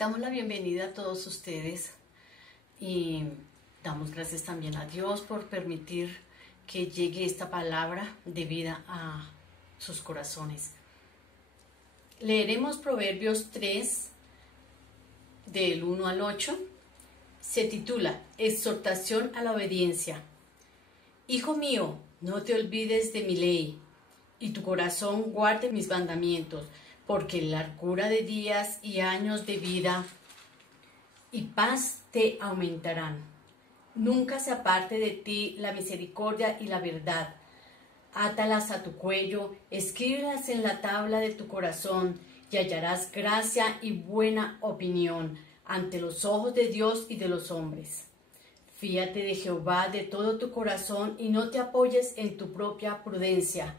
Damos la bienvenida a todos ustedes y damos gracias también a Dios por permitir que llegue esta palabra de vida a sus corazones. Leeremos Proverbios 3, del 1 al 8. Se titula Exhortación a la obediencia. Hijo mío, no te olvides de mi ley, y tu corazón guarde mis mandamientos, porque largura de días y años de vida y paz te aumentarán. Nunca se aparte de ti la misericordia y la verdad. Átalas a tu cuello, escríbelas en la tabla de tu corazón, y hallarás gracia y buena opinión ante los ojos de Dios y de los hombres. Fíate de Jehová de todo tu corazón y no te apoyes en tu propia prudencia.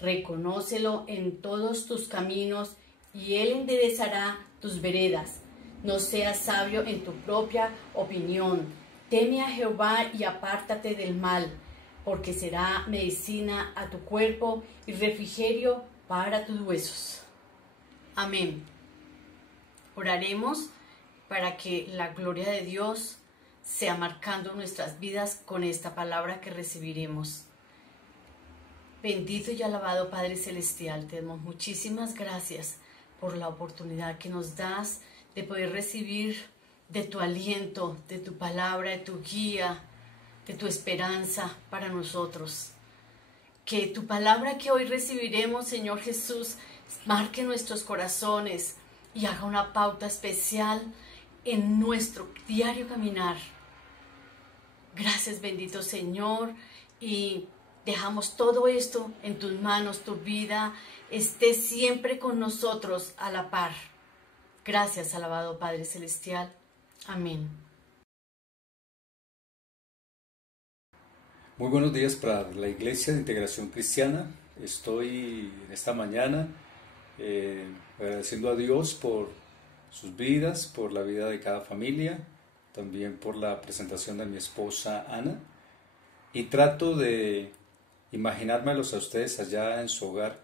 Reconócelo en todos tus caminos y Él enderezará tus veredas. No seas sabio en tu propia opinión. Teme a Jehová y apártate del mal, porque será medicina a tu cuerpo y refrigerio para tus huesos. Amén. Oraremos para que la gloria de Dios sea marcando nuestras vidas con esta palabra que recibiremos. Bendito y alabado Padre Celestial, te damos muchísimas gracias por la oportunidad que nos das de poder recibir de tu aliento, de tu palabra, de tu guía, de tu esperanza para nosotros. Que tu palabra que hoy recibiremos, Señor Jesús, marque nuestros corazones y haga una pauta especial en nuestro diario caminar. Gracias, bendito Señor, y dejamos todo esto en tus manos. Tu vida esté siempre con nosotros a la par. Gracias, alabado Padre Celestial. Amén. Muy buenos días para la Iglesia de Integración Cristiana. Estoy en esta mañana agradeciendo a Dios por sus vidas, por la vida de cada familia, también por la presentación de mi esposa Ana. Y trato de imaginármelos a ustedes allá en su hogar,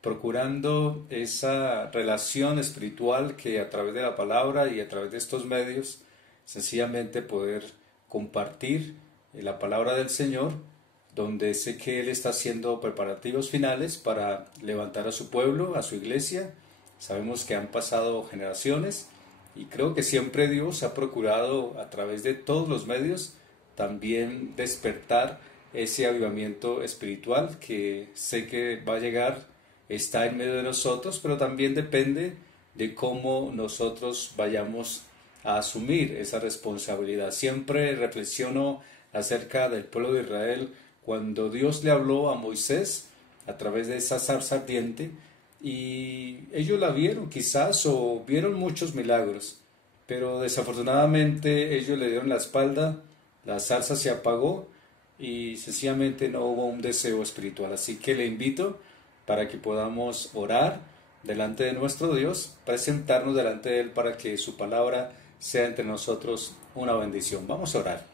procurando esa relación espiritual que a través de la palabra y a través de estos medios, sencillamente poder compartir la palabra del Señor, donde sé que Él está haciendo preparativos finales para levantar a su pueblo, a su iglesia. Sabemos que han pasado generaciones y creo que siempre Dios ha procurado a través de todos los medios también despertar ese avivamiento espiritual que sé que va a llegar, está en medio de nosotros, pero también depende de cómo nosotros vayamos a asumir esa responsabilidad. Siempre reflexiono acerca del pueblo de Israel cuando Dios le habló a Moisés a través de esa zarza ardiente y ellos la vieron quizás o vieron muchos milagros, pero desafortunadamente ellos le dieron la espalda, la zarza se apagó y sencillamente no hubo un deseo espiritual. Así que le invito para que podamos orar delante de nuestro Dios, presentarnos delante de Él para que su palabra sea entre nosotros una bendición. Vamos a orar.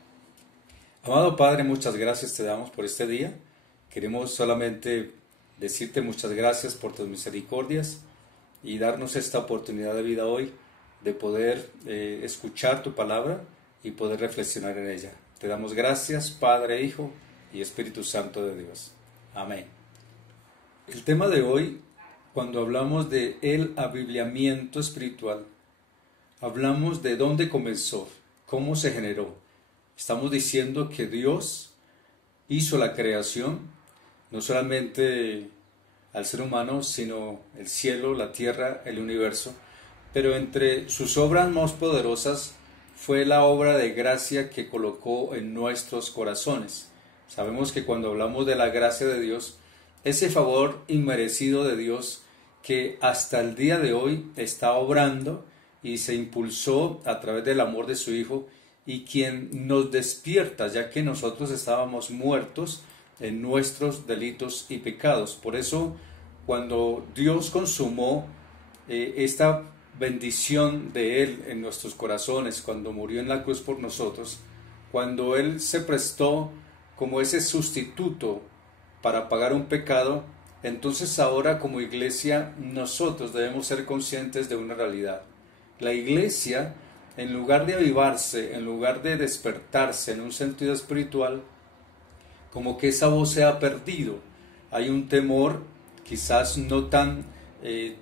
Amado Padre, muchas gracias te damos por este día. Queremos solamente decirte muchas gracias por tus misericordias y darnos esta oportunidad de vida hoy de poder escuchar tu palabra y poder reflexionar en ella. Te damos gracias, Padre, Hijo y Espíritu Santo de Dios. Amén. El tema de hoy, cuando hablamos de el avivamiento espiritual, hablamos de dónde comenzó, cómo se generó. Estamos diciendo que Dios hizo la creación, no solamente al ser humano, sino el cielo, la tierra, el universo, pero entre sus obras más poderosas fue la obra de gracia que colocó en nuestros corazones. Sabemos que cuando hablamos de la gracia de Dios, ese favor inmerecido de Dios que hasta el día de hoy está obrando y se impulsó a través del amor de su Hijo y quien nos despierta, ya que nosotros estábamos muertos en nuestros delitos y pecados. Por eso, cuando Dios consumó esta bendición de Él en nuestros corazones, cuando murió en la cruz por nosotros, cuando Él se prestó como ese sustituto para pagar un pecado, entonces ahora como iglesia nosotros debemos ser conscientes de una realidad, La iglesia, en lugar de avivarse, en lugar de despertarse en un sentido espiritual, como que esa voz se ha perdido. Hay un temor, quizás no tan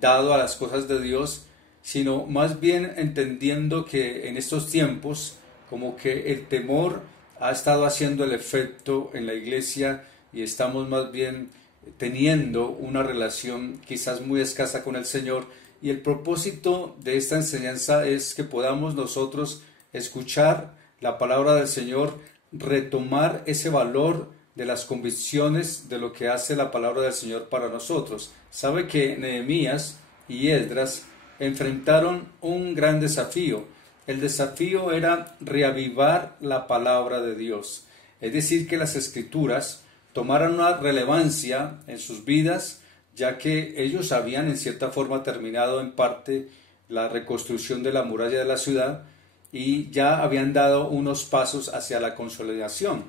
dado a las cosas de Dios, sino más bien entendiendo que en estos tiempos, como que el temor ha estado haciendo el efecto en la iglesia y estamos más bien teniendo una relación quizás muy escasa con el Señor. Y el propósito de esta enseñanza es que podamos nosotros escuchar la palabra del Señor, retomar ese valor de las convicciones de lo que hace la palabra del Señor para nosotros. Sabe que Nehemías y Esdras enfrentaron un gran desafío. El desafío era reavivar la palabra de Dios, es decir, que las escrituras tomaran una relevancia en sus vidas, ya que ellos habían en cierta forma terminado en parte la reconstrucción de la muralla de la ciudad y ya habían dado unos pasos hacia la consolidación.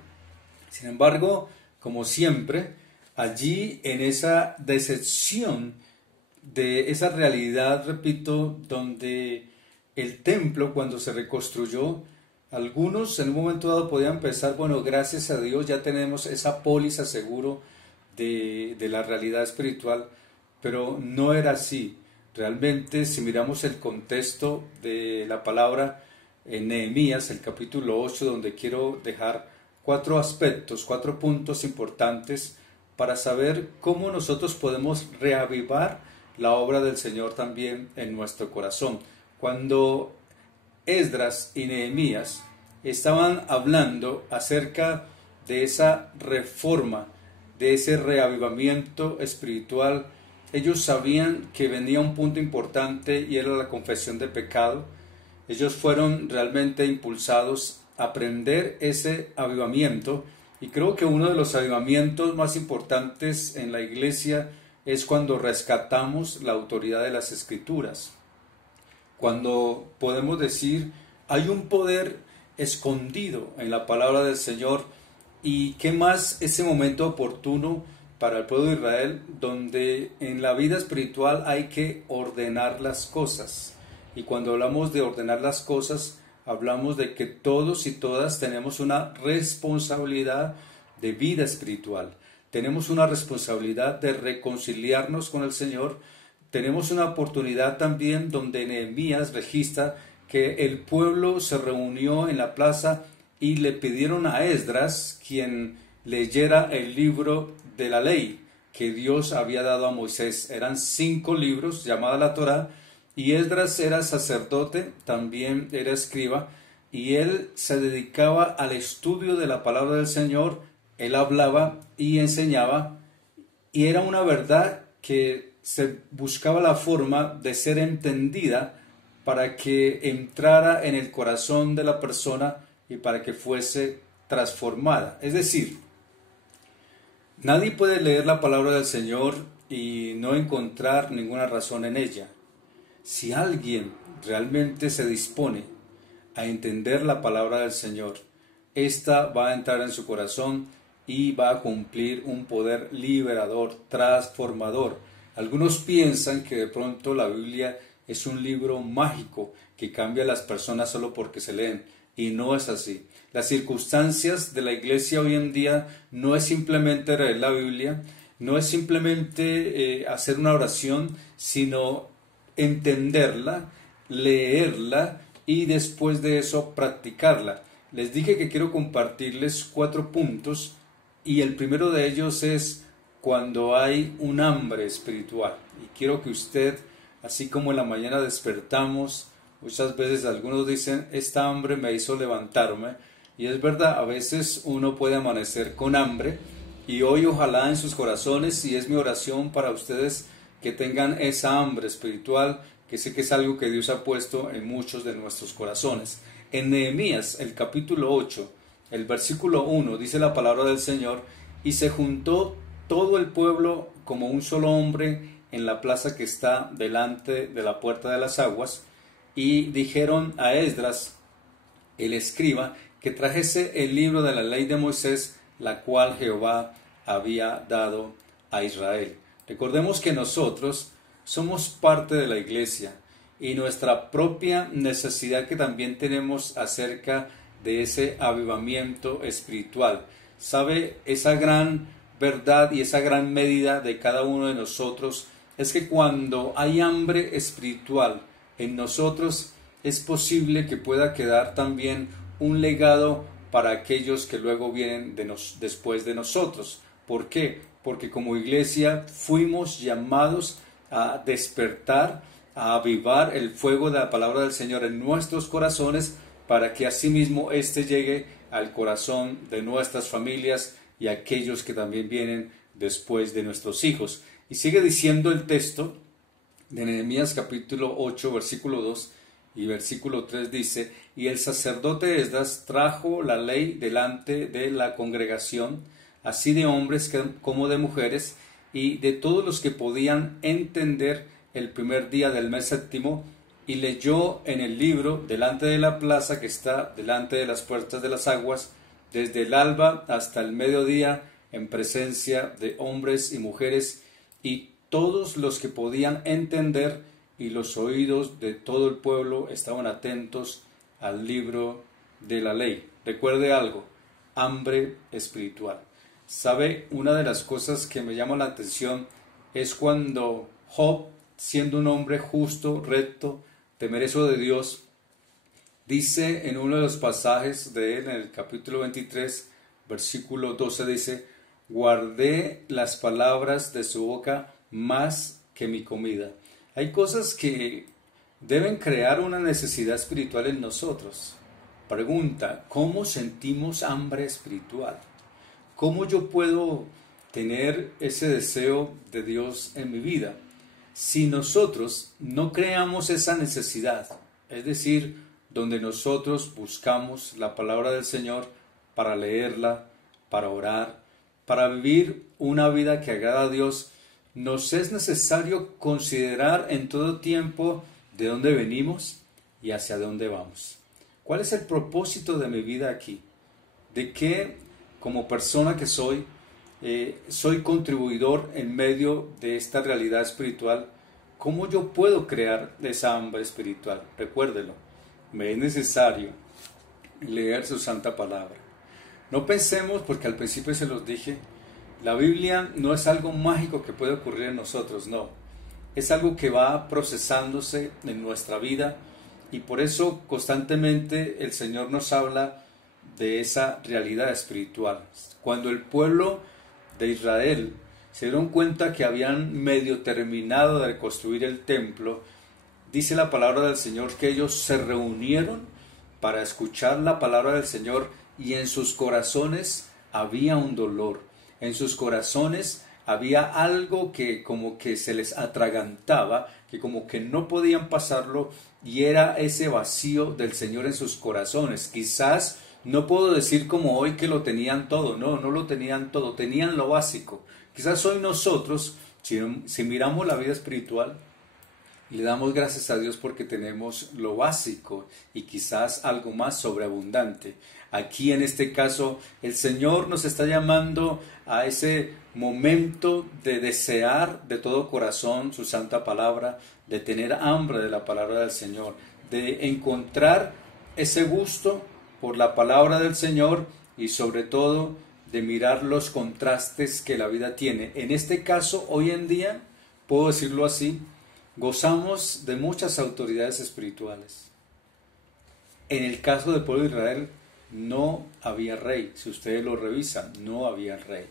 Sin embargo, como siempre, allí en esa decepción de esa realidad, repito, donde el templo cuando se reconstruyó, algunos en un momento dado podían pensar, bueno, gracias a Dios ya tenemos esa póliza seguro de la realidad espiritual, pero no era así. Realmente, si miramos el contexto de la palabra en Nehemías, el capítulo 8, donde quiero dejar 4 aspectos, 4 puntos importantes para saber cómo nosotros podemos reavivar la obra del Señor también en nuestro corazón. Cuando Esdras y Nehemías estaban hablando acerca de esa reforma, de ese reavivamiento espiritual, ellos sabían que venía un punto importante y era la confesión de pecado. Ellos fueron realmente impulsados a aprender ese avivamiento y creo que uno de los avivamientos más importantes en la iglesia es cuando rescatamos la autoridad de las Escrituras. Cuando podemos decir, hay un poder escondido en la palabra del Señor y qué más ese momento oportuno para el pueblo de Israel donde en la vida espiritual hay que ordenar las cosas. Y cuando hablamos de ordenar las cosas, hablamos de que todos y todas tenemos una responsabilidad de vida espiritual. Tenemos una responsabilidad de reconciliarnos con el Señor. Tenemos una oportunidad también donde Nehemías registra que el pueblo se reunió en la plaza y le pidieron a Esdras quien leyera el libro de la ley que Dios había dado a Moisés. Eran 5 libros llamados la Torá y Esdras era sacerdote, también era escriba y él se dedicaba al estudio de la palabra del Señor. Él hablaba y enseñaba y era una verdad que se buscaba la forma de ser entendida para que entrara en el corazón de la persona y para que fuese transformada. Es decir, nadie puede leer la palabra del Señor y no encontrar ninguna razón en ella. Si alguien realmente se dispone a entender la palabra del Señor, esta va a entrar en su corazón y va a cumplir un poder liberador, transformador. Algunos piensan que de pronto la Biblia es un libro mágico que cambia a las personas solo porque se leen, y no es así. Las circunstancias de la iglesia hoy en día no es simplemente leer la Biblia, no es simplemente hacer una oración, sino entenderla, leerla y después de eso practicarla. Les dije que quiero compartirles 4 puntos y el primero de ellos es cuando hay un hambre espiritual. Y quiero que usted, así como en la mañana despertamos, muchas veces algunos dicen, esta hambre me hizo levantarme. Y es verdad, a veces uno puede amanecer con hambre. Y hoy ojalá en sus corazones, y es mi oración para ustedes, que tengan esa hambre espiritual, que sé que es algo que Dios ha puesto en muchos de nuestros corazones. En Nehemías, el capítulo 8, el versículo 1, dice la palabra del Señor, y se juntó todo el pueblo como un solo hombre en la plaza que está delante de la puerta de las aguas, y dijeron a Esdras, el escriba, que trajese el libro de la ley de Moisés, la cual Jehová había dado a Israel. Recordemos que nosotros somos parte de la iglesia y nuestra propia necesidad que también tenemos acerca de ese avivamiento espiritual. ¿Sabe? Esa gran verdad y esa gran medida de cada uno de nosotros es que cuando hay hambre espiritual en nosotros, es posible que pueda quedar también un legado para aquellos que luego vienen después de nosotros. ¿Por qué? Porque como iglesia fuimos llamados a despertar, a avivar el fuego de la palabra del Señor en nuestros corazones, para que asimismo éste llegue al corazón de nuestras familias y aquellos que también vienen después de nuestros hijos. Y sigue diciendo el texto de Nehemías capítulo 8, versículo 2 y versículo 3 dice: y el sacerdote Esdras trajo la ley delante de la congregación, así de hombres como de mujeres, y de todos los que podían entender el primer día del mes séptimo, y leyó en el libro delante de la plaza que está delante de las puertas de las aguas, desde el alba hasta el mediodía, en presencia de hombres y mujeres, y todos los que podían entender, y los oídos de todo el pueblo estaban atentos al libro de la ley. Recuerde algo: hambre espiritual. ¿Sabe? Una de las cosas que me llama la atención es cuando Job, siendo un hombre justo, recto, temeroso de Dios, dice en uno de los pasajes de él, en el capítulo 23, versículo 12, dice: guardé las palabras de su boca más que mi comida. Hay cosas que deben crear una necesidad espiritual en nosotros. Pregunta: ¿cómo sentimos hambre espiritual? ¿Cómo yo puedo tener ese deseo de Dios en mi vida? Si nosotros no creamos esa necesidad, es decir, donde nosotros buscamos la palabra del Señor para leerla, para orar, para vivir una vida que agrada a Dios, nos es necesario considerar en todo tiempo de dónde venimos y hacia dónde vamos. ¿Cuál es el propósito de mi vida aquí? ¿De qué, como persona que soy contribuidor en medio de esta realidad espiritual? ¿Cómo yo puedo crear esa hambre espiritual? Recuérdelo, me es necesario leer su santa palabra. No pensemos, porque al principio se los dije, la Biblia no es algo mágico que puede ocurrir en nosotros, no. Es algo que va procesándose en nuestra vida, y por eso constantemente el Señor nos habla de esa realidad espiritual. Cuando el pueblo de Israel se dieron cuenta que habían medio terminado de construir el templo, dice la palabra del Señor que ellos se reunieron para escuchar la palabra del Señor, y en sus corazones había un dolor. En sus corazones había algo que como que se les atragantaba, que como que no podían pasarlo, y era ese vacío del Señor en sus corazones. Quizás no puedo decir como hoy que lo tenían todo, no lo tenían todo, tenían lo básico. Quizás hoy nosotros, si miramos la vida espiritual, y le damos gracias a Dios porque tenemos lo básico y quizás algo más sobreabundante. Aquí en este caso el Señor nos está llamando a ese momento de desear de todo corazón su santa palabra, de tener hambre de la palabra del Señor, de encontrar ese gusto por la palabra del Señor, y sobre todo de mirar los contrastes que la vida tiene. En este caso, hoy en día, puedo decirlo así, gozamos de muchas autoridades espirituales. En el caso del pueblo de Israel no había rey. Si ustedes lo revisan, no había rey.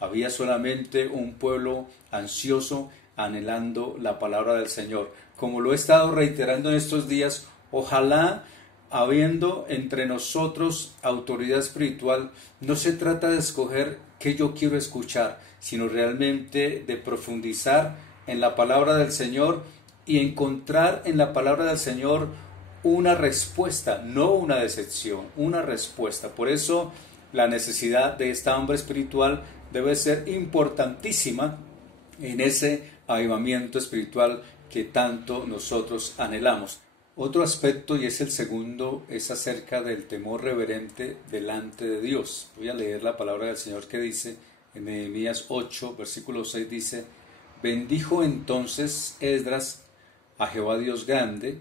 Había solamente un pueblo ansioso anhelando la palabra del Señor. Como lo he estado reiterando en estos días, ojalá, habiendo entre nosotros autoridad espiritual, no se trata de escoger qué yo quiero escuchar, sino realmente de profundizar en la palabra del Señor y encontrar en la palabra del Señor una respuesta, no una decepción, una respuesta. Por eso la necesidad de esta hambre espiritual debe ser importantísima en ese avivamiento espiritual que tanto nosotros anhelamos. Otro aspecto, y es el segundo, es acerca del temor reverente delante de Dios. Voy a leer la palabra del Señor que dice en Nehemías 8, versículo 6, dice: bendijo entonces Esdras a Jehová Dios grande.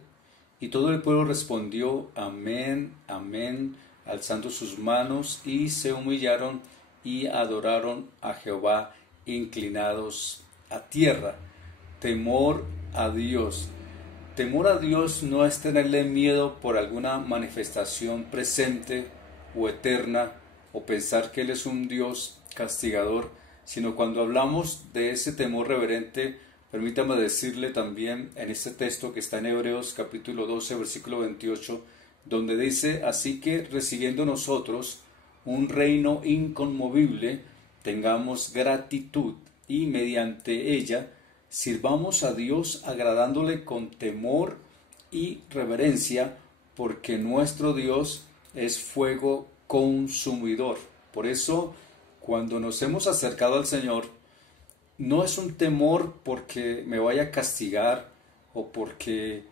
Y todo el pueblo respondió, amén, amén, alzando sus manos, y se humillaron y adoraron a Jehová, inclinados a tierra. Temor a Dios. Temor a Dios no es tenerle miedo por alguna manifestación presente o eterna, o pensar que Él es un Dios castigador, sino cuando hablamos de ese temor reverente, permítame decirle también en este texto que está en Hebreos capítulo 12, versículo 28, donde dice, así que recibiendo nosotros un reino inconmovible, tengamos gratitud y mediante ella sirvamos a Dios agradándole con temor y reverencia, porque nuestro Dios es fuego consumidor. Por eso, cuando nos hemos acercado al Señor, no es un temor porque me vaya a castigar o porque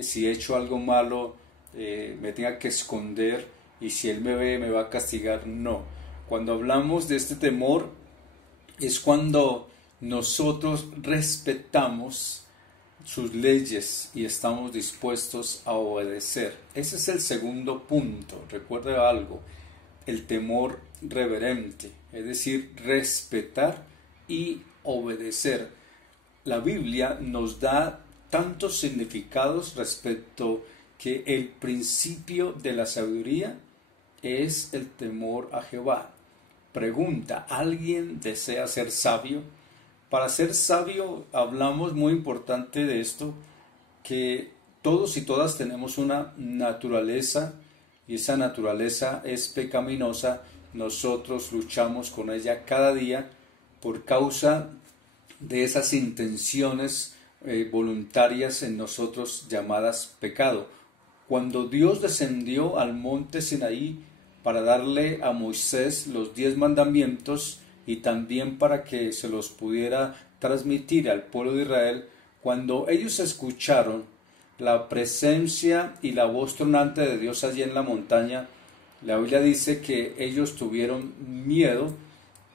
si he hecho algo malo me tenga que esconder y si Él me ve me va a castigar. No. Cuando hablamos de este temor es cuando nosotros respetamos sus leyes y estamos dispuestos a obedecer. Ese es el segundo punto. Recuerde algo, el temor reverente, es decir, respetar y obedecer. La Biblia nos da tantos significados respecto que el principio de la sabiduría es el temor a Jehová. Pregunta, ¿alguien desea ser sabio? Para ser sabio hablamos muy importante de esto, que todos y todas tenemos una naturaleza y esa naturaleza es pecaminosa. Nosotros luchamos con ella cada día por causa de esas intenciones voluntarias en nosotros llamadas pecado. Cuando Dios descendió al monte Sinaí para darle a Moisés los 10 mandamientos y también para que se los pudiera transmitir al pueblo de Israel, cuando ellos escucharon la presencia y la voz tronante de Dios allí en la montaña, la Biblia dice que ellos tuvieron miedo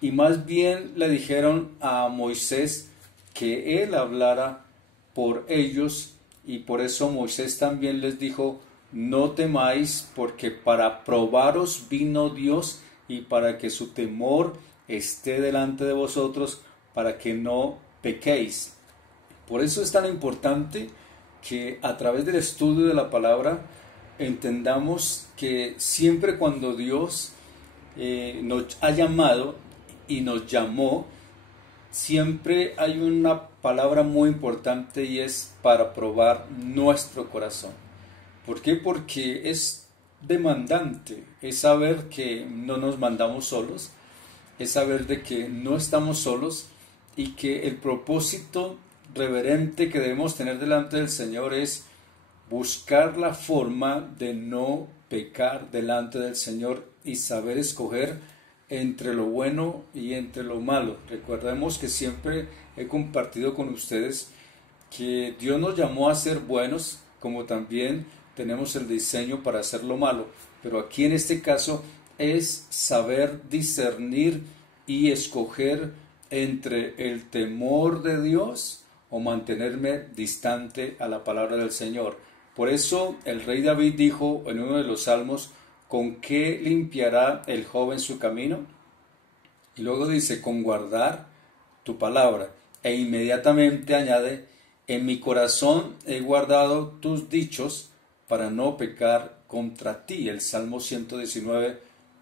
y más bien le dijeron a Moisés que él hablara por ellos, y por eso Moisés también les dijo, no temáis, porque para probaros vino Dios y para que su temor esté delante de vosotros, para que no pequéis. Por eso es tan importante que a través del estudio de la palabra entendamos que siempre cuando Dios nos ha llamado y nos llamó, siempre hay una palabra muy importante y es para probar nuestro corazón. ¿Por qué? Porque es demandante, es saber que no nos mandamos solos, es saber de que no estamos solos y que el propósito reverente que debemos tener delante del Señor es buscar la forma de no pecar delante del Señor y saber escoger entre lo bueno y entre lo malo. Recordemos que siempre he compartido con ustedes que Dios nos llamó a ser buenos, como también tenemos el diseño para hacer lo malo, pero aquí en este caso es saber discernir y escoger entre el temor de Dios o mantenerme distante a la palabra del Señor. Por eso el rey David dijo en uno de los salmos, ¿con qué limpiará el joven su camino? Y luego dice, con guardar tu palabra. E inmediatamente añade, en mi corazón he guardado tus dichos para no pecar contra ti. El Salmo 119,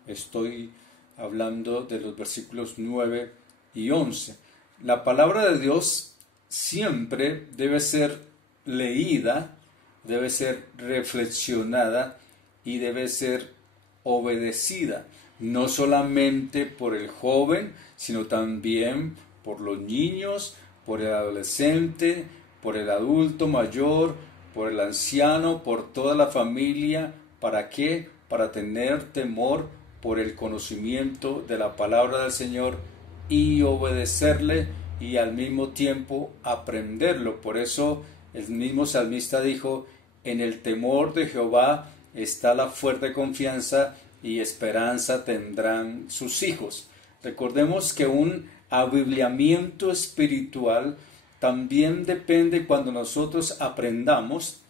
estoy hablando de los versículos 9 y 11. La palabra de Dios siempre debe ser leída, debe ser reflexionada y debe ser obedecida, no solamente por el joven, sino también por los niños, por el adolescente, por el adulto mayor, por el anciano, por toda la familia. ¿Para qué? Para tener temor por el conocimiento de la palabra del Señor y obedecerle y al mismo tiempo aprenderlo. Por eso el mismo salmista dijo, en el temor de Jehová está la fuerte confianza y esperanza tendrán sus hijos. Recordemos que un abibliamiento espiritual también depende cuando nosotros aprendamos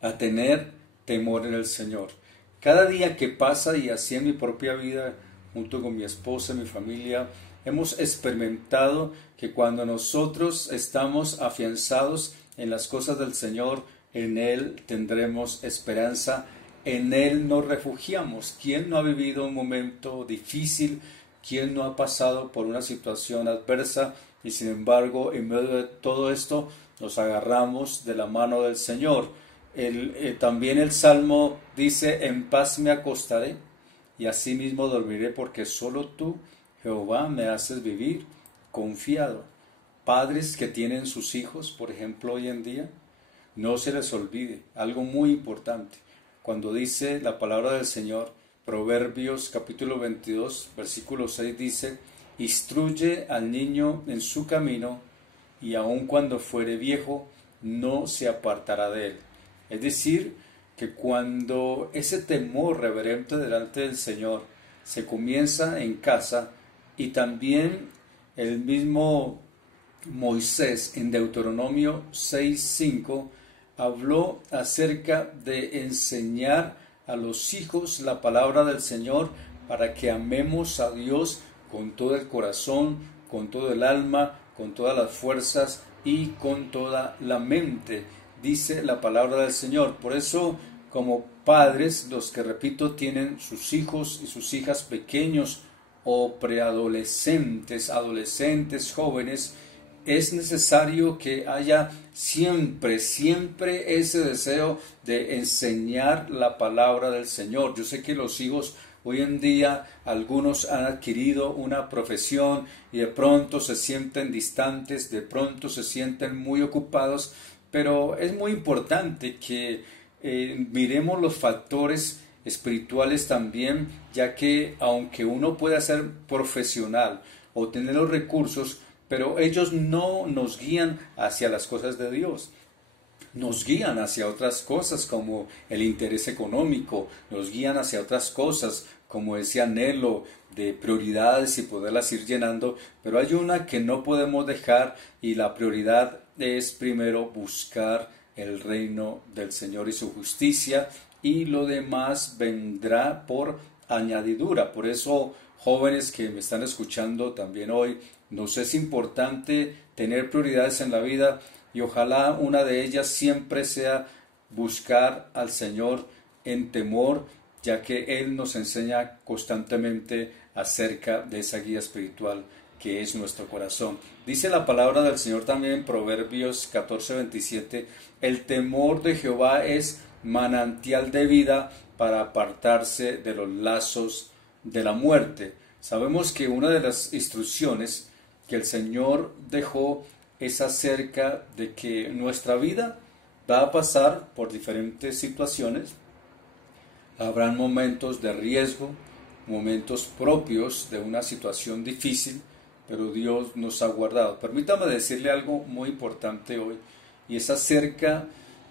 a tener temor en el Señor. Cada día que pasa, y así en mi propia vida, junto con mi esposa y mi familia, hemos experimentado que cuando nosotros estamos afianzados en las cosas del Señor, en Él tendremos esperanza, en Él nos refugiamos. ¿Quién no ha vivido un momento difícil? ¿Quién no ha pasado por una situación adversa? Y sin embargo, en medio de todo esto, nos agarramos de la mano del Señor. También el Salmo dice, en paz me acostaré y asimismo dormiré, porque solo tú, Jehová, me haces vivir confiado. Padres que tienen sus hijos, por ejemplo, hoy en día, no se les olvide algo muy importante. Cuando dice la palabra del Señor, Proverbios capítulo 22, versículo 6 dice, instruye al niño en su camino, y aun cuando fuere viejo, no se apartará de él. Es decir, que cuando ese temor reverente delante del Señor se comienza en casa, y también el mismo Moisés en Deuteronomio 6:5 habló acerca de enseñar a los hijos la palabra del Señor para que amemos a Dios con todo el corazón, con todo el alma, con todas las fuerzas y con toda la mente, dice la palabra del Señor. Por eso, como padres, los que, repito, tienen sus hijos y sus hijas pequeños o preadolescentes, adolescentes, jóvenes, es necesario que haya siempre ese deseo de enseñar la palabra del Señor. Yo sé que los hijos hoy en día, algunos han adquirido una profesión y de pronto se sienten distantes, de pronto se sienten muy ocupados, pero es muy importante que miremos los factores espirituales también, ya que aunque uno pueda ser profesional o tener los recursos, pero ellos no nos guían hacia las cosas de Dios. Nos guían hacia otras cosas como el interés económico, nos guían hacia otras cosas como ese anhelo de prioridades y poderlas ir llenando, pero hay una que no podemos dejar, y la prioridad es primero buscar el reino del Señor y su justicia, y lo demás vendrá por añadidura. Por eso, jóvenes que me están escuchando también hoy, nos es importante tener prioridades en la vida, y ojalá una de ellas siempre sea buscar al Señor en temor, ya que Él nos enseña constantemente acerca de esa guía espiritual que es nuestro corazón. Dice la palabra del Señor también en Proverbios 14:27, el temor de Jehová es manantial de vida para apartarse de los lazos de la muerte. Sabemos que una de las instrucciones que el Señor dejó es acerca de que nuestra vida va a pasar por diferentes situaciones. Habrán momentos de riesgo, momentos propios de una situación difícil, pero Dios nos ha guardado. Permítame decirle algo muy importante hoy, y es acerca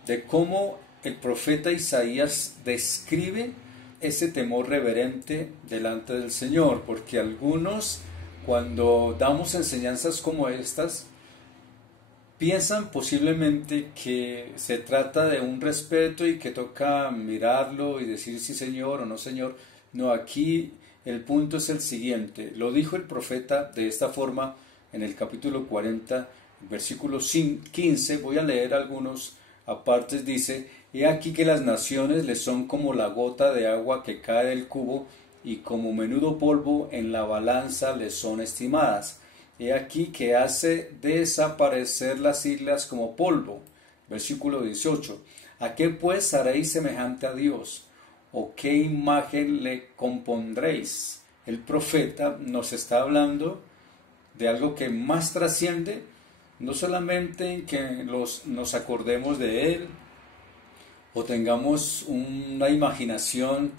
de cómo el profeta Isaías describe ese temor reverente delante del Señor, porque algunos, cuando damos enseñanzas como estas, piensan posiblemente que se trata de un respeto y que toca mirarlo y decir sí Señor o no Señor. No, aquí el punto es el siguiente. Lo dijo el profeta de esta forma en el capítulo 40, versículo 15. Voy a leer algunos apartes. Dice, he aquí que las naciones le son como la gota de agua que cae del cubo, y como menudo polvo en la balanza le son estimadas. He aquí que hace desaparecer las islas como polvo. Versículo 18. ¿A qué pues haréis semejante a Dios? ¿O qué imagen le compondréis? El profeta nos está hablando de algo que más trasciende, no solamente en que nos acordemos de Él o tengamos una imaginación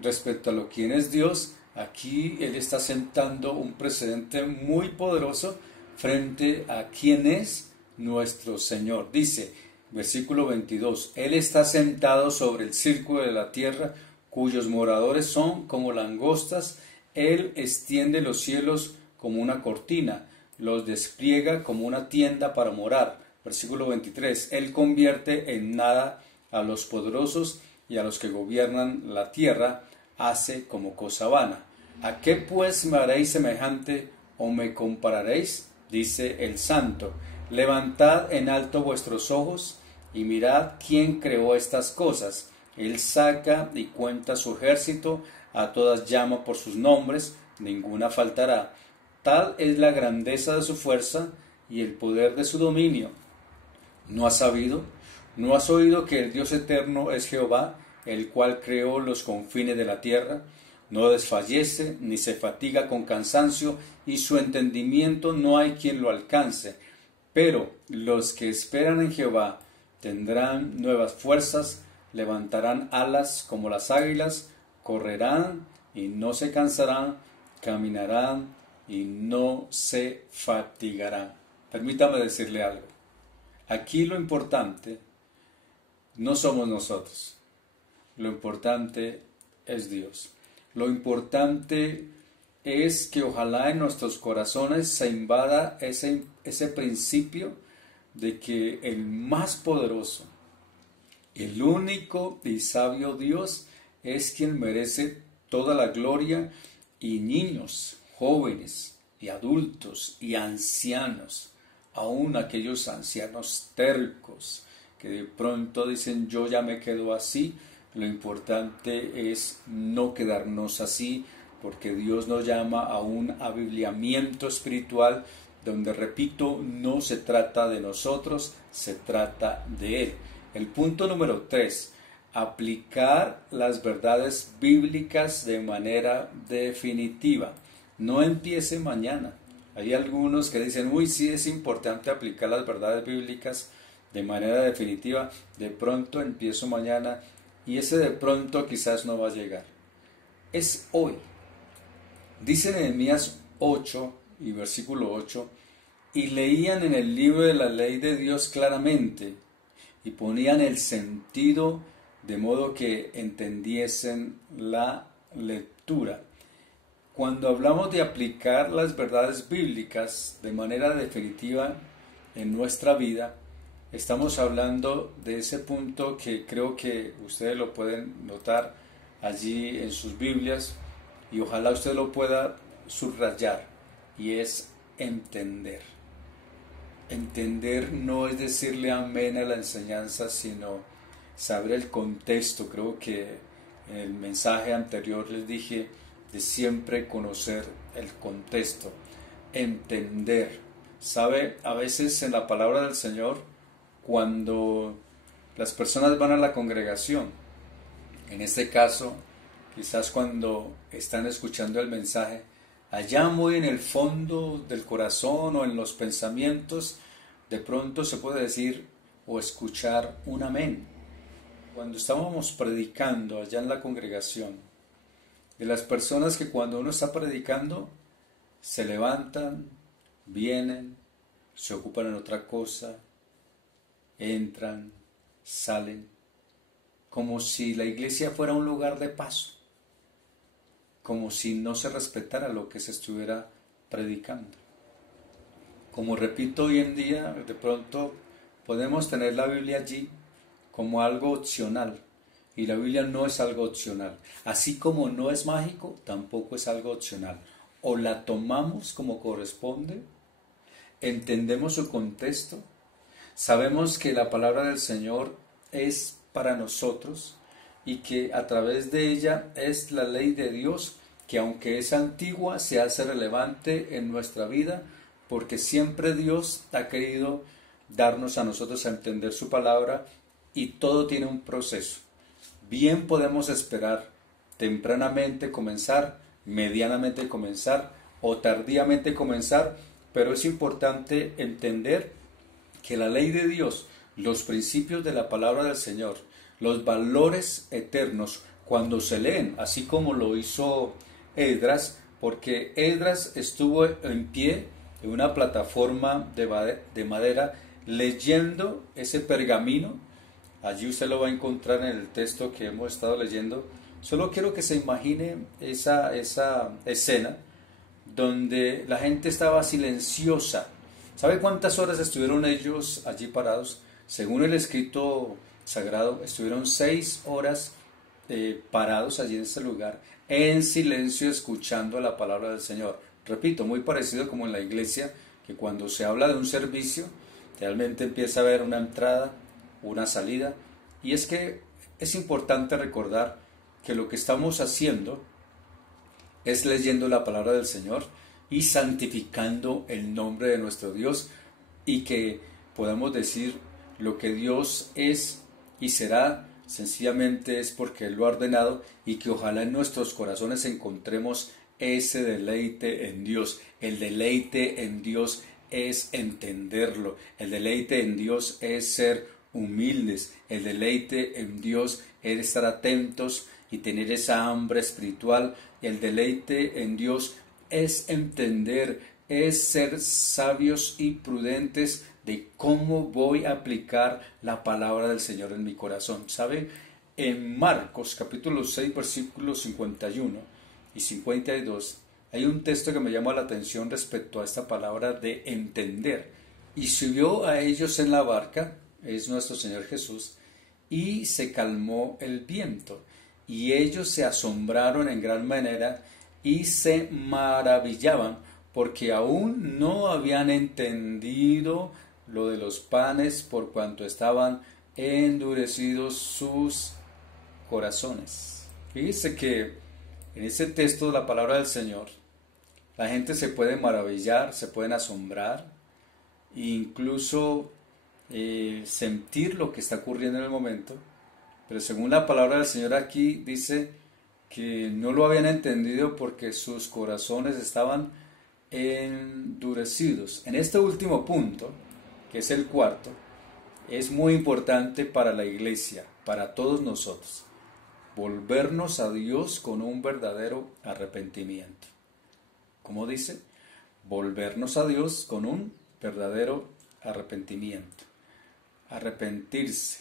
respecto a lo quién es Dios. Aquí Él está sentando un precedente muy poderoso frente a quién es nuestro Señor. Dice, versículo 22, Él está sentado sobre el círculo de la tierra, cuyos moradores son como langostas. Él extiende los cielos como una cortina, los despliega como una tienda para morar. Versículo 23, Él convierte en nada a los poderosos y a los que gobiernan la tierra hace como cosa vana. ¿A qué pues me haréis semejante o me compararéis? Dice el Santo. Levantad en alto vuestros ojos y mirad quién creó estas cosas. Él saca y cuenta su ejército, a todas llama por sus nombres, ninguna faltará. Tal es la grandeza de su fuerza y el poder de su dominio. ¿No has sabido? ¿No has oído que el Dios eterno es Jehová, el cual creó los confines de la tierra? No desfallece ni se fatiga con cansancio, y su entendimiento no hay quien lo alcance. Pero los que esperan en Jehová tendrán nuevas fuerzas, levantarán alas como las águilas, correrán y no se cansarán, caminarán y no se fatigarán. Permítame decirle algo. Aquí lo importante no somos nosotros. Lo importante es Dios. Lo importante es que ojalá en nuestros corazones se invada ese principio de que el más poderoso, el único y sabio Dios es quien merece toda la gloria, y niños, jóvenes y adultos y ancianos, aún aquellos ancianos tercos que de pronto dicen yo ya me quedo así, lo importante es no quedarnos así, porque Dios nos llama a un aviviamiento espiritual donde, repito, no se trata de nosotros, se trata de Él. El punto número 3, aplicar las verdades bíblicas de manera definitiva. No empiece mañana. Hay algunos que dicen, uy, sí es importante aplicar las verdades bíblicas de manera definitiva. De pronto empiezo mañana, y ese de pronto quizás no va a llegar. Es hoy. Dice Nehemías 8 y versículo 8, y leían en el libro de la ley de Dios claramente, y ponían el sentido de modo que entendiesen la lectura. Cuando hablamos de aplicar las verdades bíblicas de manera definitiva en nuestra vida, estamos hablando de ese punto que creo que ustedes lo pueden notar allí en sus Biblias, y ojalá usted lo pueda subrayar, y es entender. Entender no es decirle amén a la enseñanza, sino saber el contexto. Creo que en el mensaje anterior les dije de siempre conocer el contexto, entender. ¿Sabe? A veces en la palabra del Señor, cuando las personas van a la congregación, en este caso, quizás cuando están escuchando el mensaje, allá muy en el fondo del corazón o en los pensamientos, de pronto se puede decir o escuchar un amén. Cuando estábamos predicando allá en la congregación, de las personas que cuando uno está predicando, se levantan, vienen, se ocupan en otra cosa, entran, salen, como si la iglesia fuera un lugar de paso, como si no se respetara lo que se estuviera predicando. Como repito, hoy en día de pronto podemos tener la Biblia allí como algo opcional, y la Biblia no es algo opcional. Así como no es mágico, tampoco es algo opcional. O la tomamos como corresponde, entendemos su contexto, sabemos que la palabra del Señor es para nosotros y que a través de ella es la ley de Dios, que aunque es antigua, se hace relevante en nuestra vida, porque siempre Dios ha querido darnos a nosotros a entender su palabra, y todo tiene un proceso. Bien podemos esperar tempranamente comenzar, medianamente comenzar o tardíamente comenzar, pero es importante entender que la ley de Dios, los principios de la palabra del Señor, los valores eternos, cuando se leen, así como lo hizo Esdras, porque Esdras estuvo en pie en una plataforma de madera leyendo ese pergamino. Allí usted lo va a encontrar en el texto que hemos estado leyendo. Solo quiero que se imagine esa escena donde la gente estaba silenciosa. ¿Sabe cuántas horas estuvieron ellos allí parados? Según el escrito sagrado, estuvieron 6 horas parados allí en este lugar, en silencio, escuchando la palabra del Señor. Repito, muy parecido como en la iglesia, que cuando se habla de un servicio, realmente empieza a haber una entrada, una salida, y es que es importante recordar que lo que estamos haciendo es leyendo la palabra del Señor y santificando el nombre de nuestro Dios, y que podamos decir lo que Dios es y será, sencillamente es porque Él lo ha ordenado, y que ojalá en nuestros corazones encontremos ese deleite en Dios. El deleite en Dios es entenderlo, el deleite en Dios es ser humildes, el deleite en Dios es estar atentos y tener esa hambre espiritual, y el deleite en Dios es entender, es ser sabios y prudentes de cómo voy a aplicar la palabra del Señor en mi corazón. ¿Sabe? En Marcos capítulo 6 versículos 51 y 52 hay un texto que me llama la atención respecto a esta palabra de entender. Y subió a ellos en la barca, es nuestro Señor Jesús, y se calmó el viento, y ellos se asombraron en gran manera y se maravillaban, porque aún no habían entendido lo de los panes, por cuanto estaban endurecidos sus corazones. Fíjese que en ese texto de la palabra del Señor, la gente se puede maravillar, se pueden asombrar, e incluso sentir lo que está ocurriendo en el momento, pero según la palabra del Señor aquí dice que no lo habían entendido porque sus corazones estaban endurecidos. En este último punto, que es el cuarto, es muy importante para la iglesia, para todos nosotros, volvernos a Dios con un verdadero arrepentimiento. ¿Cómo dice? Volvernos a Dios con un verdadero arrepentimiento. Arrepentirse,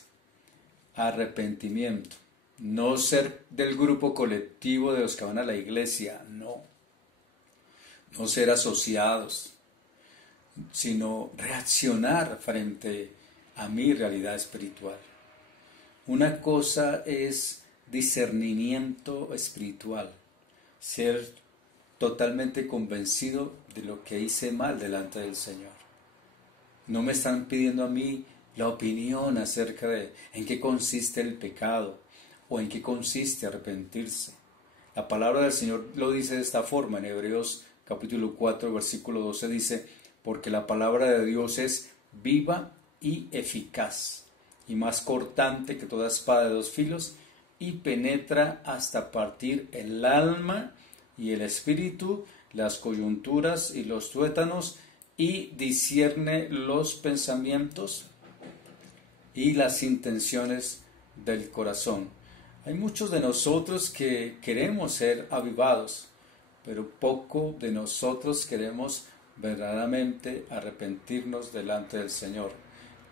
arrepentimiento. No ser del grupo colectivo de los que van a la iglesia, no. No ser asociados, sino reaccionar frente a mi realidad espiritual. Una cosa es discernimiento espiritual, ser totalmente convencido de lo que hice mal delante del Señor. No me están pidiendo a mí la opinión acerca de en qué consiste el pecado o en qué consiste arrepentirse. La palabra del Señor lo dice de esta forma. En Hebreos capítulo 4 versículo 12 dice: porque la palabra de Dios es viva y eficaz, y más cortante que toda espada de 2 filos, y penetra hasta partir el alma y el espíritu, las coyunturas y los tuétanos, y discierne los pensamientos y las intenciones del corazón. Hay muchos de nosotros que queremos ser avivados, pero poco de nosotros queremos verdaderamente arrepentirnos delante del Señor.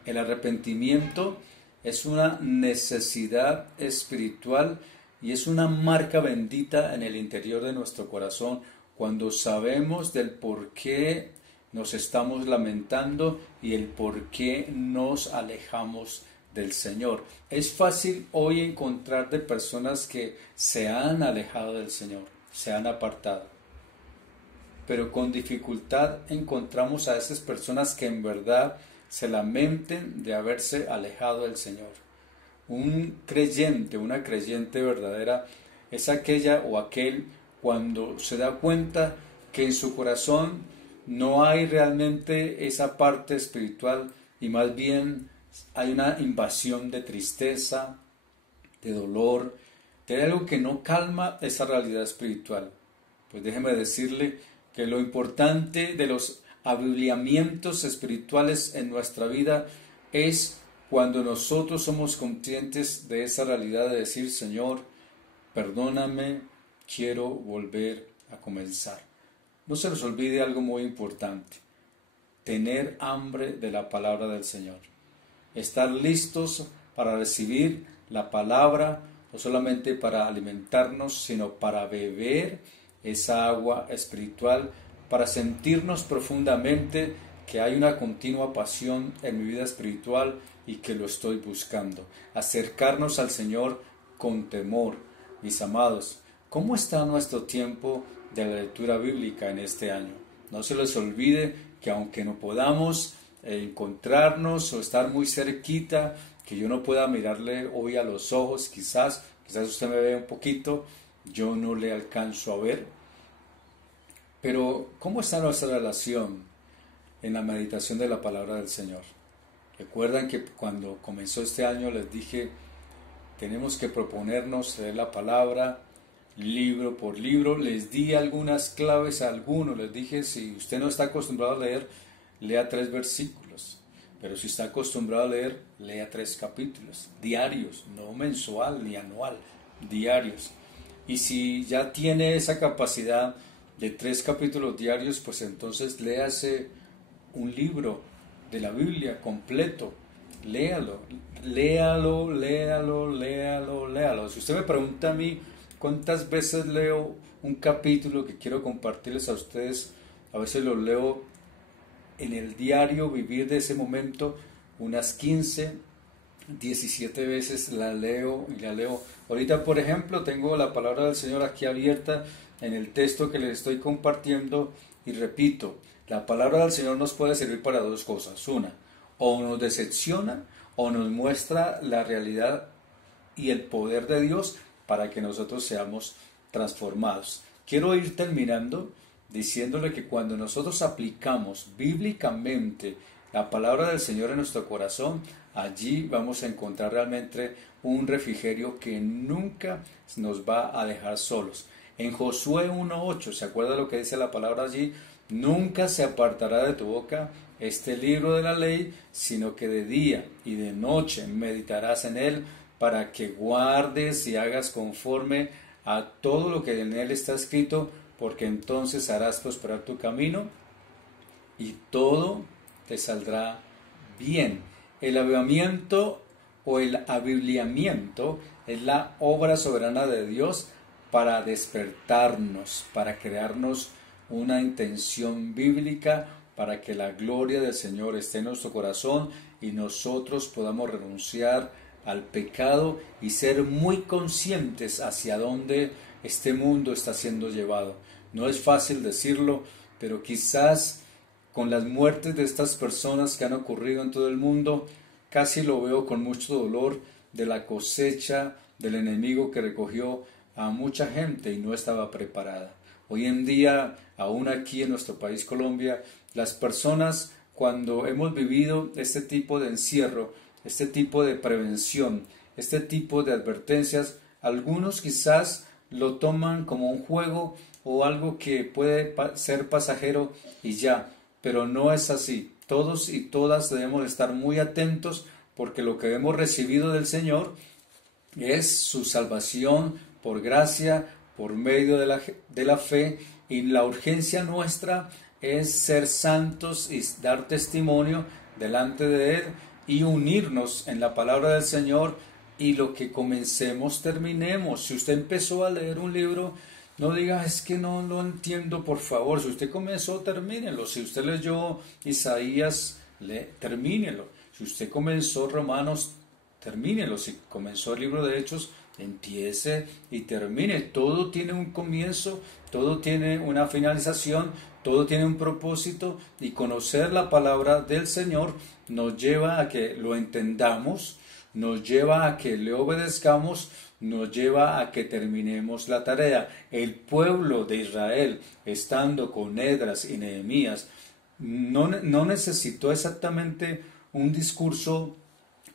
El arrepentimiento es una necesidad espiritual y es una marca bendita en el interior de nuestro corazón cuando sabemos del por qué nos estamos lamentando y el por qué nos alejamos del Señor. Es fácil hoy encontrar de personas que se han alejado del Señor, se han apartado, pero con dificultad encontramos a esas personas que en verdad se lamenten de haberse alejado del Señor. Un creyente, una creyente verdadera es aquella o aquel cuando se da cuenta que en su corazón no hay realmente esa parte espiritual y más bien hay una invasión de tristeza, de dolor, de algo que no calma esa realidad espiritual. Pues déjeme decirle que lo importante de los avivamientos espirituales en nuestra vida es cuando nosotros somos conscientes de esa realidad de decir: Señor, perdóname, quiero volver a comenzar. No se nos olvide algo muy importante: tener hambre de la palabra del Señor, estar listos para recibir la palabra, no solamente para alimentarnos, sino para beber esa agua espiritual para sentirnos profundamente que hay una continua pasión en mi vida espiritual y que lo estoy buscando. Acercarnos al Señor con temor. Mis amados, ¿cómo está nuestro tiempo de la lectura bíblica en este año? No se les olvide que aunque no podamos encontrarnos o estar muy cerquita, que yo no pueda mirarle hoy a los ojos, quizás usted me ve un poquito, yo no le alcanzo a ver. Pero, ¿cómo está nuestra relación en la meditación de la palabra del Señor? Recuerdan que cuando comenzó este año les dije, tenemos que proponernos leer la palabra libro por libro. Les di algunas claves a algunos, les dije, si usted no está acostumbrado a leer, lea 3 versículos, pero si está acostumbrado a leer, lea 3 capítulos diarios, no mensual ni anual, diarios. Y si ya tiene esa capacidad de 3 capítulos diarios, pues entonces léase un libro de la Biblia completo, léalo. Si usted me pregunta a mí cuántas veces leo un capítulo que quiero compartirles a ustedes, a veces lo leo en el diario vivir de ese momento, unas 15, 17 veces la leo y la leo. Ahorita, por ejemplo, tengo la palabra del Señor aquí abierta en el texto que les estoy compartiendo y repito, la palabra del Señor nos puede servir para 2 cosas. Una, o nos decepciona o nos muestra la realidad y el poder de Dios para que nosotros seamos transformados. Quiero ir terminando diciéndole que cuando nosotros aplicamos bíblicamente la palabra del Señor en nuestro corazón, allí vamos a encontrar realmente un refrigerio que nunca nos va a dejar solos. En Josué 1:8, ¿se acuerda lo que dice la palabra allí? Nunca se apartará de tu boca este libro de la ley, sino que de día y de noche meditarás en él, para que guardes y hagas conforme a todo lo que en él está escrito, porque entonces harás prosperar tu camino y todo te saldrá bien. El avivamiento o el abibliamiento es la obra soberana de Dios para despertarnos, para crearnos una intención bíblica, para que la gloria del Señor esté en nuestro corazón y nosotros podamos renunciar al pecado y ser muy conscientes hacia dónde este mundo está siendo llevado. No es fácil decirlo, pero quizás con las muertes de estas personas que han ocurrido en todo el mundo, casi lo veo con mucho dolor de la cosecha del enemigo que recogió a mucha gente y no estaba preparada. Hoy en día, aún aquí en nuestro país Colombia, las personas cuando hemos vivido este tipo de encierro, este tipo de prevención, este tipo de advertencias, algunos quizás lo toman como un juego o algo que puede ser pasajero y ya, pero no es así. Todos y todas debemos estar muy atentos porque lo que hemos recibido del Señor es su salvación por gracia, por medio de la fe, y la urgencia nuestra es ser santos y dar testimonio delante de Él y unirnos en la palabra del Señor, y lo que comencemos terminemos. Si usted empezó a leer un libro, no diga, es que no lo entiendo, por favor. Si usted comenzó, termínelo. Si usted leyó Isaías, termínelo. Si usted comenzó Romanos, termínelo. Si comenzó el libro de Hechos, empiece y termine. Todo tiene un comienzo, todo tiene una finalización, todo tiene un propósito, y conocer la palabra del Señor nos lleva a que lo entendamos, nos lleva a que le obedezcamos, nos lleva a que terminemos la tarea. El pueblo de Israel, estando con Esdras y Nehemías, no necesitó exactamente un discurso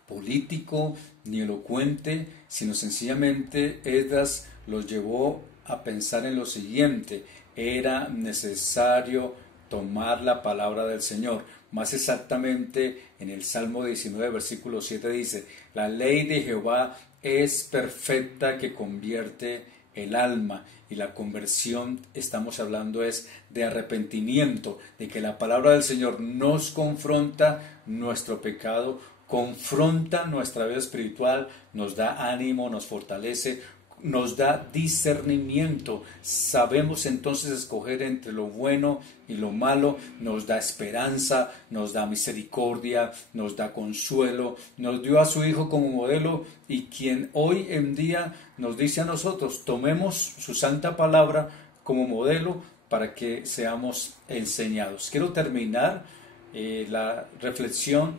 político ni elocuente, sino sencillamente Esdras los llevó a pensar en lo siguiente: era necesario tomar la palabra del Señor. Más exactamente en el Salmo 19, versículo 7 dice: la ley de Jehová es perfecta, que convierte el alma. Y la conversión, estamos hablando es de arrepentimiento, de que la palabra del Señor nos confronta nuestro pecado, confronta nuestra vida espiritual, nos da ánimo, nos fortalece, nos da discernimiento. Sabemos entonces escoger entre lo bueno y lo malo. Nos da esperanza, nos da misericordia, nos da consuelo. Nos dio a su Hijo como modelo, y quien hoy en día nos dice a nosotros, tomemos su santa palabra como modelo para que seamos enseñados. Quiero terminar la reflexión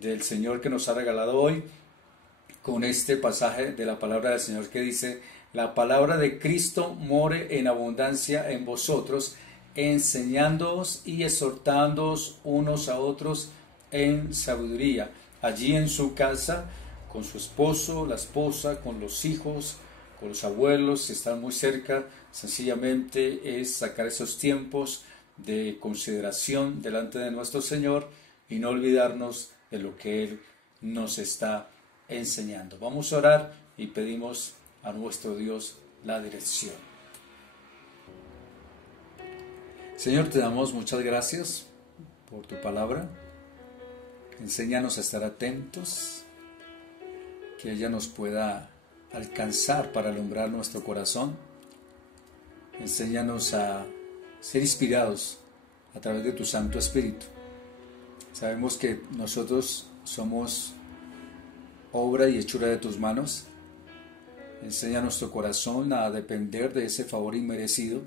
del Señor que nos ha regalado hoy con este pasaje de la palabra del Señor que dice: la palabra de Cristo more en abundancia en vosotros, enseñándoos y exhortándoos unos a otros en sabiduría. Allí en su casa, con su esposo, la esposa, con los hijos, con los abuelos, si están muy cerca, sencillamente es sacar esos tiempos de consideración delante de nuestro Señor y no olvidarnos de lo que Él nos está enseñando. Vamos a orar y pedimos a nuestro Dios la dirección. Señor, te damos muchas gracias por tu palabra. Enséñanos a estar atentos, que ella nos pueda alcanzar para alumbrar nuestro corazón. Enséñanos a ser inspirados a través de tu Santo Espíritu. Sabemos que nosotros somos obra y hechura de tus manos. Enseña nuestro corazón a depender de ese favor inmerecido.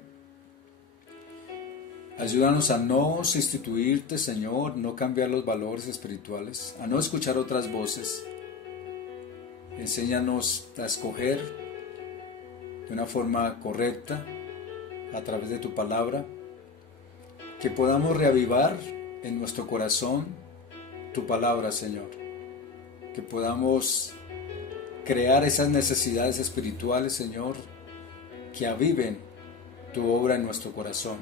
Ayúdanos a no sustituirte, Señor, no cambiar los valores espirituales, a no escuchar otras voces. Enséñanos a escoger de una forma correcta a través de tu palabra, que podamos reavivar en nuestro corazón tu palabra, Señor, que podamos crear esas necesidades espirituales, Señor, que aviven tu obra en nuestro corazón,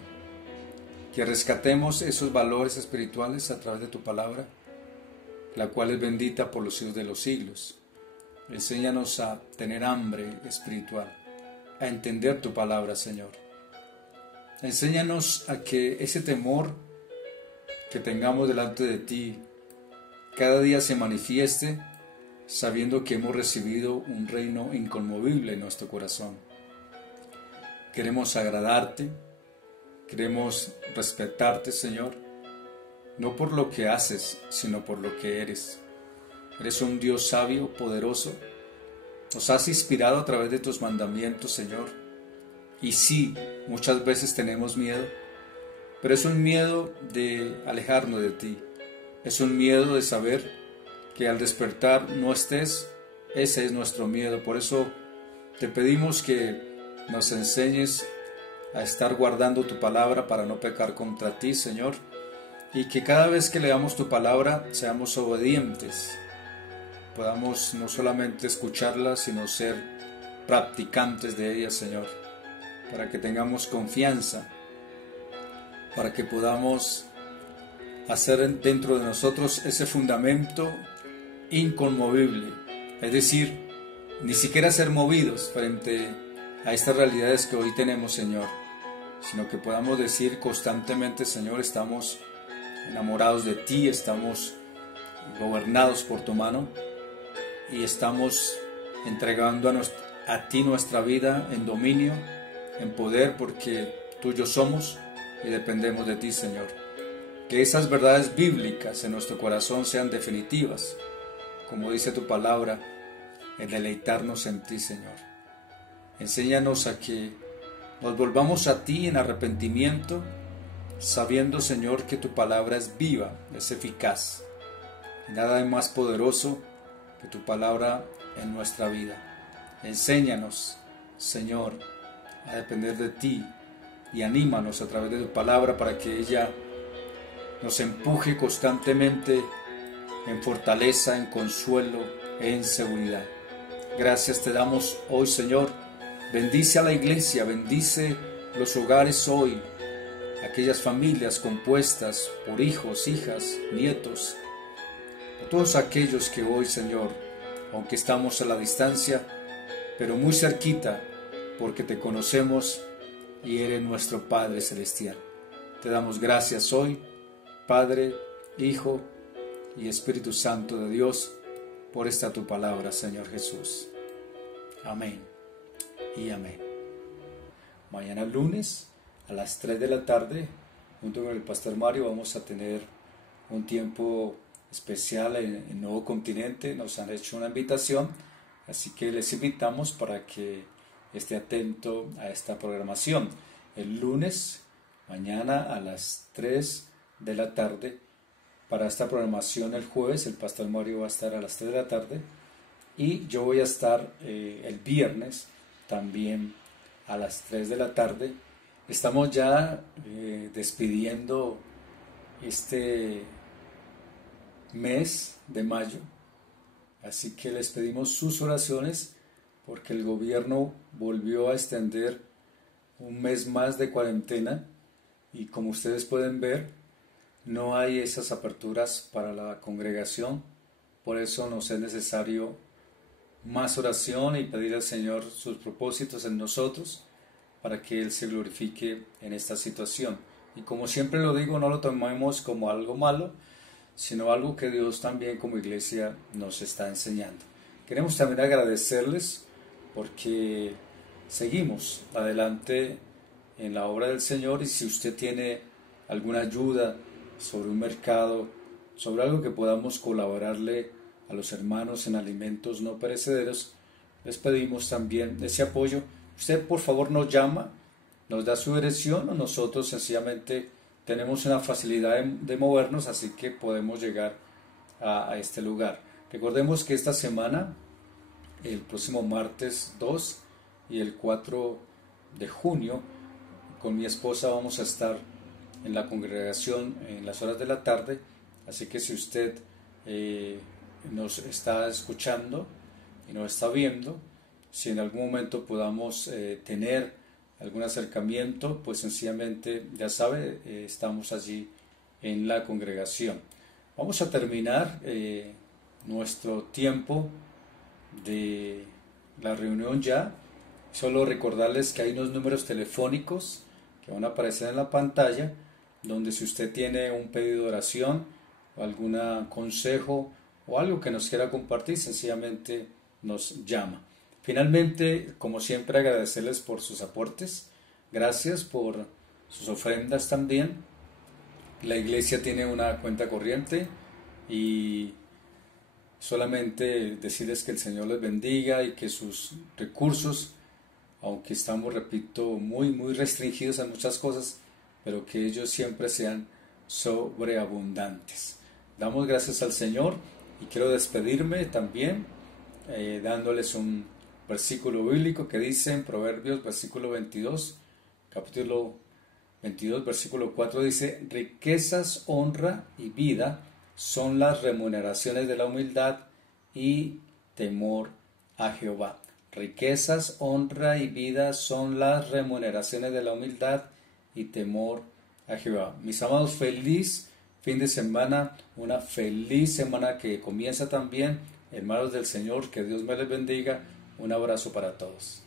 que rescatemos esos valores espirituales a través de tu palabra, la cual es bendita por los siglos de los siglos. Enséñanos a tener hambre espiritual, a entender tu palabra, Señor. Enséñanos a que ese temor que tengamos delante de ti cada día se manifieste, sabiendo que hemos recibido un reino inconmovible en nuestro corazón. Queremos agradarte, queremos respetarte, Señor, no por lo que haces, sino por lo que eres. Eres un Dios sabio, poderoso. Nos has inspirado a través de tus mandamientos, Señor. Y sí, muchas veces tenemos miedo, pero es un miedo de alejarnos de ti. Es un miedo de saber que al despertar no estés. Ese es nuestro miedo. Por eso te pedimos que nos enseñes a estar guardando tu palabra para no pecar contra ti, Señor. Y que cada vez que leamos tu palabra seamos obedientes. Podamos no solamente escucharla, sino ser practicantes de ella, Señor. Para que tengamos confianza, para que podamos hacer dentro de nosotros ese fundamento inconmovible, es decir, ni siquiera ser movidos frente a estas realidades que hoy tenemos, Señor, sino que podamos decir constantemente, Señor, estamos enamorados de ti, estamos gobernados por tu mano y estamos entregando a ti nuestra vida en dominio, en poder, porque tuyos somos y dependemos de ti, Señor. Que esas verdades bíblicas en nuestro corazón sean definitivas, como dice tu palabra, el deleitarnos en ti, Señor. Enséñanos a que nos volvamos a ti en arrepentimiento, sabiendo, Señor, que tu palabra es viva, es eficaz. Y nada es más poderoso que tu palabra en nuestra vida. Enséñanos, Señor, a depender de ti y anímanos a través de tu palabra para que ella nos empuje constantemente en fortaleza, en consuelo, en seguridad. Gracias te damos hoy, Señor. Bendice a la iglesia, bendice los hogares hoy, aquellas familias compuestas por hijos, hijas, nietos, a todos aquellos que hoy, Señor, aunque estamos a la distancia, pero muy cerquita, porque te conocemos y eres nuestro Padre Celestial. Te damos gracias hoy, Padre, Hijo y Espíritu Santo de Dios, por esta tu palabra, Señor Jesús. Amén y amén. Mañana lunes a las 3 de la tarde, junto con el Pastor Mario, vamos a tener un tiempo especial en Nuevo Continente. Nos han hecho una invitación, así que les invitamos para que esté atento a esta programación. El lunes, mañana a las 3 de la tarde, para esta programación el jueves, el Pastor Mario va a estar a las 3 de la tarde y yo voy a estar el viernes también a las 3 de la tarde. Estamos ya despidiendo este mes de mayo, así que les pedimos sus oraciones porque el gobierno volvió a extender un mes más de cuarentena y como ustedes pueden ver, no hay esas aperturas para la congregación. Por eso nos es necesario más oración y pedir al Señor sus propósitos en nosotros para que Él se glorifique en esta situación. Y como siempre lo digo, no lo tomemos como algo malo, sino algo que Dios también como iglesia nos está enseñando. Queremos también agradecerles porque seguimos adelante en la obra del Señor, y si usted tiene alguna ayuda sobre un mercado, sobre algo que podamos colaborarle a los hermanos en alimentos no perecederos, les pedimos también ese apoyo. Usted por favor nos llama, nos da su dirección, o nosotros sencillamente tenemos una facilidad de movernos, así que podemos llegar a este lugar. Recordemos que esta semana, el próximo martes 2 y el 4 de junio, con mi esposa vamos a estar en la congregación en las horas de la tarde, así que si usted nos está escuchando y nos está viendo, si en algún momento podamos tener algún acercamiento, pues sencillamente, ya sabe, estamos allí en la congregación. Vamos a terminar nuestro tiempo de la reunión ya. Solo recordarles que hay unos números telefónicos que van a aparecer en la pantalla, donde si usted tiene un pedido de oración o algún consejo o algo que nos quiera compartir, sencillamente nos llama. Finalmente, como siempre, agradecerles por sus aportes. Gracias por sus ofrendas también. La iglesia tiene una cuenta corriente y solamente decirles que el Señor les bendiga y que sus recursos, aunque estamos, repito, muy restringidos en muchas cosas, pero que ellos siempre sean sobreabundantes. Damos gracias al Señor y quiero despedirme también dándoles un versículo bíblico que dice en Proverbios capítulo 22, versículo 4, dice: riquezas, honra y vida son las remuneraciones de la humildad y temor a Jehová. Riquezas, honra y vida son las remuneraciones de la humildad y temor a Jehová. Mis amados, feliz fin de semana, una feliz semana que comienza también. Hermanos del Señor, que Dios me les bendiga. Un abrazo para todos.